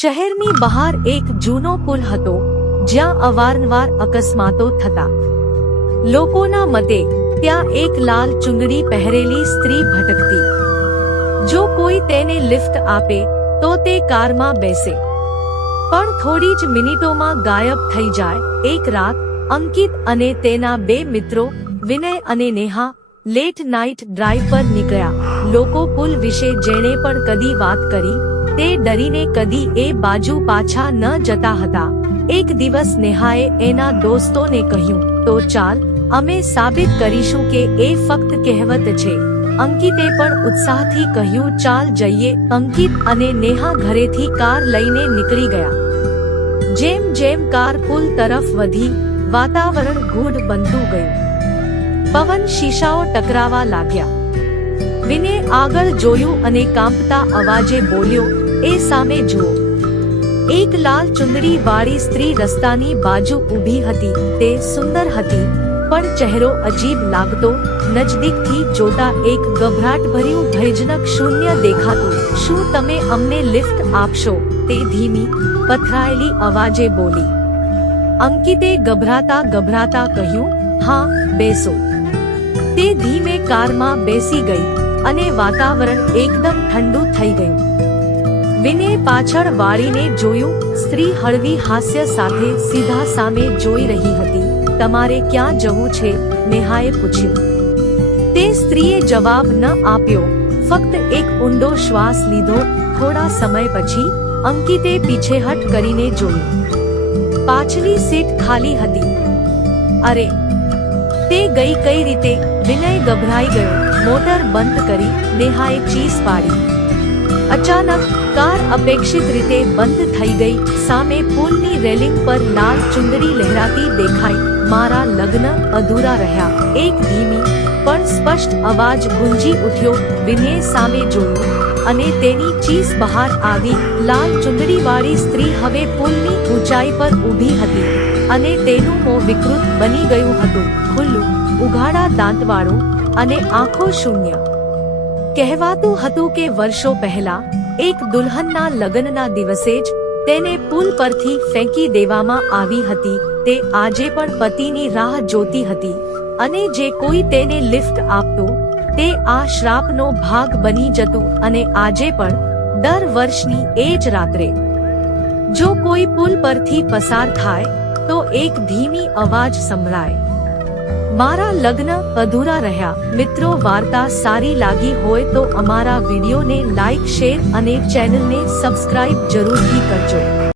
શહેરની બહાર એક જૂનો પુલ હતો જ્યાં અવારનવાર અકસ્માતો થતા. લોકોના મતે ત્યાં એક લાલ ચુંદડી પહેરેલી સ્ત્રી ભટકતી. જો કોઈ તેને લિફ્ટ આપે તો તે કારમાં બેસે, પણ થોડી જ મિનિટોમાં ગાયબ થઈ જાય. એક રાત અંકિત અને તેના બે મિત્રો વિનય અને નેહા લેટ નાઇટ ડ્રાઈવ પર નીકળ્યા. લોકો પુલ વિશે જેણે પણ કદી વાત કરી તે ડરીને કદી એ બાજુ પાછા ન જતા હતા. એક દિવસ નેહાએ એના દોસ્તોને કહ્યું, તો ચાલ અમે સાબિત કરીશું કે એ ફક્ત કહેવત છે. અંકિતે પણ ઉત્સાહથી કહ્યું, ચાલ જઈએ. અંકિત અને નેહા ઘરેથી કાર લઈને નીકળી ગયા. જેમ જેમ કાર પુલ તરફ વધી વાતાવરણ ગૂઢ બનતું ગયું. પવન શીશાઓ ટકરાવા લાગ્યા. વિને આગળ જોયું અને કાંપતા અવાજે બોલ્યો, એ સામે જુઓ. એક લાલ ચુંદડી વાળી સ્ત્રી રસ્તાની બાજુ ઊભી હતી. તે સુંદર હતી પણ ચહેરો અજીબ લાગતો. નજદીકથી જોતા એક ગભરાટભર્યું ભયજનક શૂન્ય દેખાતું. શું તમે અમને લિફ્ટ આપશો? તે ધીમી પથરાયેલી અવાજે બોલી. અંકિતે ગભરાતા ગભરાતા કહ્યું, હા બેસો. તે ધીમે કારમાં બેસી ગઈ અને વાતાવરણ એકદમ ઠંડુ થઈ ગયું. વિને પાછળ વાળીને જોયું. સ્ત્રી હળવી હાસ્ય સાથે સીધા સામે જોઈ રહી હતી. તમારે ક્યાં જવું છે? નેહાએ પૂછ્યું. તે સ્ત્રીએ જવાબ ન આપ્યો, ફક્ત એક ઊંડો શ્વાસ લીધો. થોડા સમય પછી અંકિતે પીછેહટ કરીને જોયું. પાછલી સીટ ખાલી હતી. અરે, તે ગઈ કઈ રીતે? વિનય ગભરાઈ ગયો. મોટર બંધ કરી નેહાએ ચીસ પાડી. અચાનક કાર અપેક્ષિત રીતે બંધ થઈ ગઈ. સામે પુલની રેલિંગ પર લાલ ચુંદડી લહેરાતી દેખાઈ. મારા લગ્ન અધૂરા રહ્યા. એક ધીમી પણ સ્પષ્ટ અવાજ ગુંજી ઉઠ્યો. વિનયે સામે જોયું અને તેની ચીસ બહાર આવી. લાલ ચુંદડી વાળી સ્ત્રી હવે પુલની ઊંચાઈ પર ઊભી હતી અને તેનું મોં વિકૃત બની ગયું હતું. ખુલ્લું, ઉઘાડા દાંતવાળું અને આંખો શૂન્ય. કહેવાતું હતું કે વર્ષો પહેલા એક દુલ્હનના લગ્નના દિવસે જ તેને પુલ પરથી ફેંકી દેવામાં આવી હતી. તે આજે પણ પતિની રાહ જોતી હતી અને જે કોઈ તેને લિફ્ટ આપતું તે આ શ્રાપનો ભાગ બની જતું. અને આજે પણ દર વર્ષની એ જ રાત્રે જો કોઈ પુલ પરથી પસાર થાય તો એક ધીમી અવાજ સંભળાય, મારા લગ્ન અધૂરા રહ્યા. મિત્રો, વાર્તા સારી લાગી હોય તો અમારા વિડીયોને લાઈક, શેર અને ચેનલને સબસ્ક્રાઇબ જરૂરથી કરજો.